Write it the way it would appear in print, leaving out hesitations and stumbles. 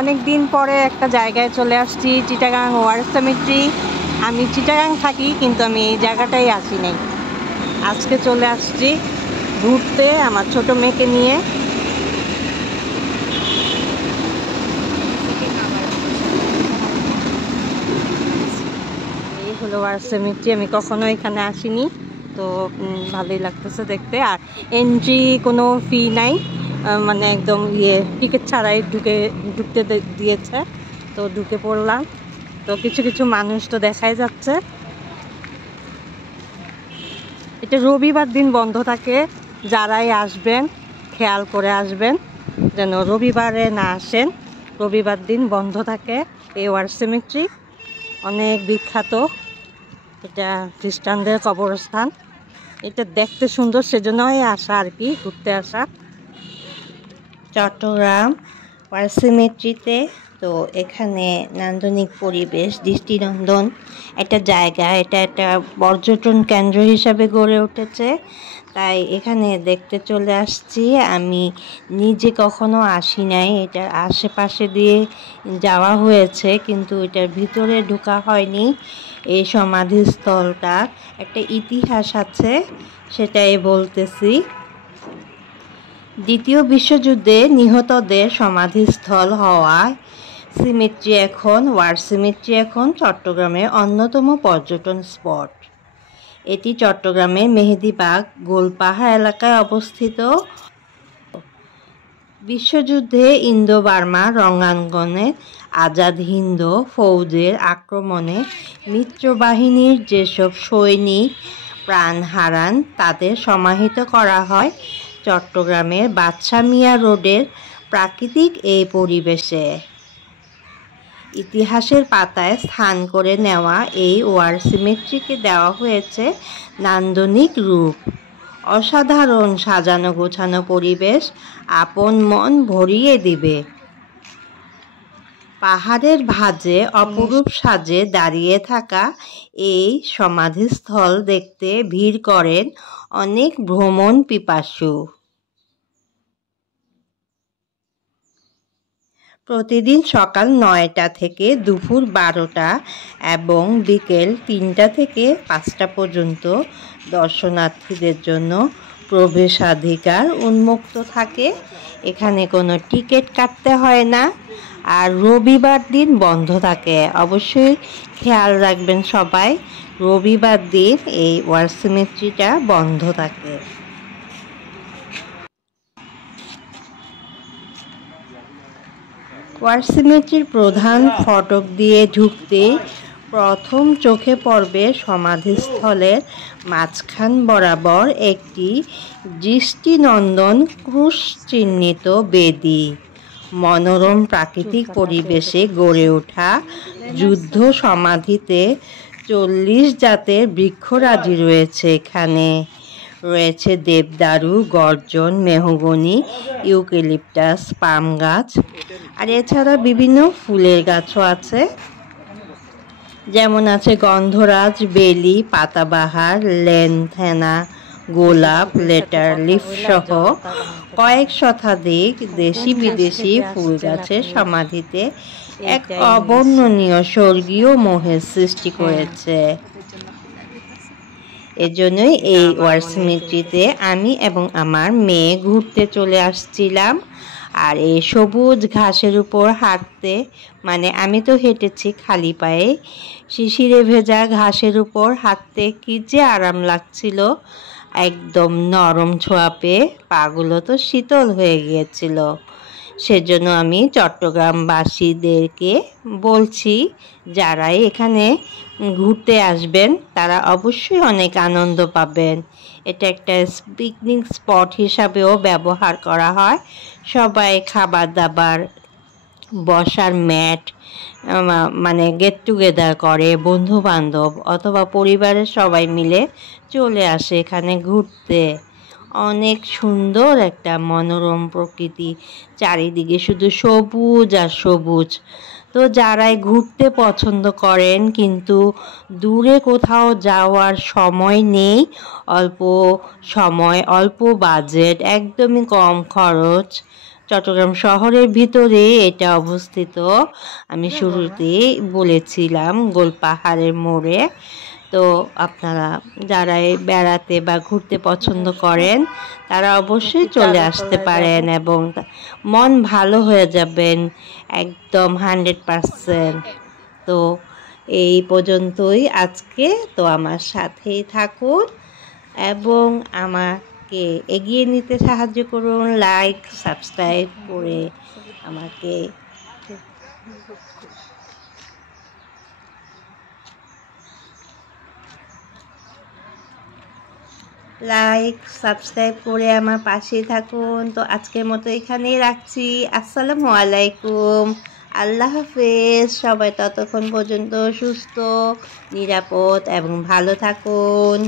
অনেক দিন পরে একটা জায়গায় চলে আসছি, চিটাগাং ওয়ার সিমেট্রি। আমি চিটাগাং থাকি, কিন্তু আমি এই জায়গাটাই আসি নাই। আজকে চলে আসছি ঘুরতে আমার ছোট মেয়েকে নিয়ে। এই হলো ওয়ার সিমেট্রি। আমি কখনো এখানে আসিনি, তো ভালোই লাগতেছে দেখতে। আর এন্ট্রি কোনো ফি নাই, মানে একদম টিকিট ছাড়াই ঢুকতে দিয়েছে। তো ঢুকে পড়লাম। তো কিছু কিছু মানুষ তো দেখাই যাচ্ছে। এটা রবিবার দিন বন্ধ থাকে। যারাই আসবেন খেয়াল করে আসবেন যেন রবিবারে না আসেন। রবিবার দিন বন্ধ থাকে এই ওয়ার সিমেট্রি। অনেক বিখ্যাত, এটা খ্রিস্টানদের কবরস্থান। এটা দেখতে সুন্দর, সেজন্যই আসা আর কি, ঘুরতে আসা। চট্টগ্রাম ওয়ার সিমেট্রিতে তো এখানে নান্দনিক পরিবেশ, দৃষ্টিনন্দন একটা জায়গা। এটা একটা পর্যটন কেন্দ্র হিসাবে গড়ে উঠেছে, তাই এখানে দেখতে চলে আসছি। আমি নিজে কখনো আসি নাই। এটার আশেপাশে দিয়ে যাওয়া হয়েছে, কিন্তু এটার ভিতরে ঢোকা হয়নি। এই সমাধিস্থলটা একটা ইতিহাস আছে, সেটাই বলতেছি। দ্বিতীয় বিশ্বযুদ্ধে নিহতদের সমাধিস্থল হওয়ায় ওয়ার সিমেট্রি এখন চট্টগ্রামের অন্যতম পর্যটন স্পট। এটি চট্টগ্রামের মেহেদীবাগ গোলপাহাড় এলাকায় অবস্থিত। বিশ্বযুদ্ধে ইন্দো বার্মা রণাঙ্গনে আজাদ হিন্দ ফৌজের আক্রমণে মিত্রবাহিনীর যেসব সৈনিক প্রাণ হারান তাদের সমাহিত করা হয় চট্টগ্রামের বাদশা মিয়া রোডের প্রাকৃতিক এই পরিবেশে। ইতিহাসের পাতায় স্থান করে নেওয়া এই ওয়ার সিমেট্রিকে দেওয়া হয়েছে নান্দনিক রূপ। অসাধারণ সাজানো গোছানো পরিবেশ আপন মন ভরিয়ে দিবে। পাহাড়ের ভাঁজে অপরূপ সাজে দাঁড়িয়ে থাকা এই সমাধিস্থল দেখতে ভিড় করেন অনেক ভ্রমণ পিপাসু। প্রতিদিন সকাল 9টা থেকে দুপুর 12টা এবং বিকেল 3টা থেকে 5টা পর্যন্ত দর্শনার্থীদের জন্য প্রবেশাধিকার উন্মুক্ত থাকে। এখানে কোনো টিকিট কাটতে হয় না, আর রবিবার দিন বন্ধ থাকে। অবশ্যই খেয়াল রাখবেন সবাই, রবিবার দিন এই ওয়ার সিমেট্রিটা বন্ধ থাকে। ওয়ার সিমেট্রির প্রধান ফটক দিয়ে ঢুকতে প্রথম চোখে পড়বে সমাধিস্থলের মাঝখান বরাবর একটি দৃষ্টিনন্দন ক্রুশ চিহ্নিত বেদি। মনোরম প্রাকৃতিক পরিবেশে গড়ে ওঠা যুদ্ধ সমাধিতে 40 জাতের বৃক্ষরাজি রয়েছে। এখানে রয়েছে দেবদারু, গর্জন, মেহগনি, ইউক্যালিপটাস, পাম গাছ, আর এছাড়া বিভিন্ন ফুলের গাছও আছে, যেমন আছে গন্ধরাজ, বেলি, পাতাবাহার, ল্যান্থেনা, গোলাপ, লেটার লিফ সহ কয়েক শতাধিক দেশি বিদেশি ফুল গাছের সমাধিতে এক অবর্ণনীয় স্বর্গীয় মোহের সৃষ্টি করেছে। এজন্যই এই ওয়ার সিমেট্রিতে আমি এবং আমার মেয়ে ঘুরতে চলে আসছিলাম। আর এই সবুজ ঘাসের উপর হাঁটতে, মানে আমি তো হেঁটেছি খালি পায়ে, শিশিরে ভেজা ঘাসের উপর হাঁটতে কি যে আরাম লাগছিল। একদম নরম ছোঁয়া পেয়ে পাগুলো তো শীতল হয়ে গিয়েছিল। সেজন্য আমি চট্টগ্রামবাসীদেরকে বলছি, যারাই এখানে ঘুরতে আসবেন তারা অবশ্যই অনেক আনন্দ পাবেন। এটা একটা পিকনিক স্পট হিসাবেও ব্যবহার করা হয়। সবাই খাবার দাবার, বসার ম্যাট, মানে গেট টুগেদার করে, বন্ধু বান্ধব অথবা পরিবারের সবাই মিলে চলে আসে এখানে ঘুরতে। অনেক সুন্দর একটা মনোরম প্রকৃতি, চারিদিকে শুধু সবুজ আর সবুজ। তো যারাই ঘুরতে পছন্দ করেন কিন্তু দূরে কোথাও যাওয়ার সময় নেই, অল্প সময়, অল্প বাজেট, একদমই কম খরচ, চট্টগ্রাম শহরের ভিতরে এটা অবস্থিত। আমি শুরুতেই বলেছিলাম গোলপাহাড়ের মোড়ে। তো আপনারা যারা বেড়াতে বা ঘুরতে পছন্দ করেন তারা অবশ্যই চলে আসতে পারেন এবং মন ভালো হয়ে যাবেন একদম 100%। তো এই পর্যন্তই আজকে। তো আমার সাথেই থাকুন এবং আমাকে এগিয়ে নিতে সাহায্য করুন, লাইক সাবস্ক্রাইব করে আমাকে আমার পাশেই থাকুন। তো আজকের মতো এখানেই রাখছি। আসসালামু আলাইকুম, আল্লাহ হাফেজ। সবাই ততক্ষণ পর্যন্ত সুস্থ, নিরাপদ এবং ভালো থাকুন।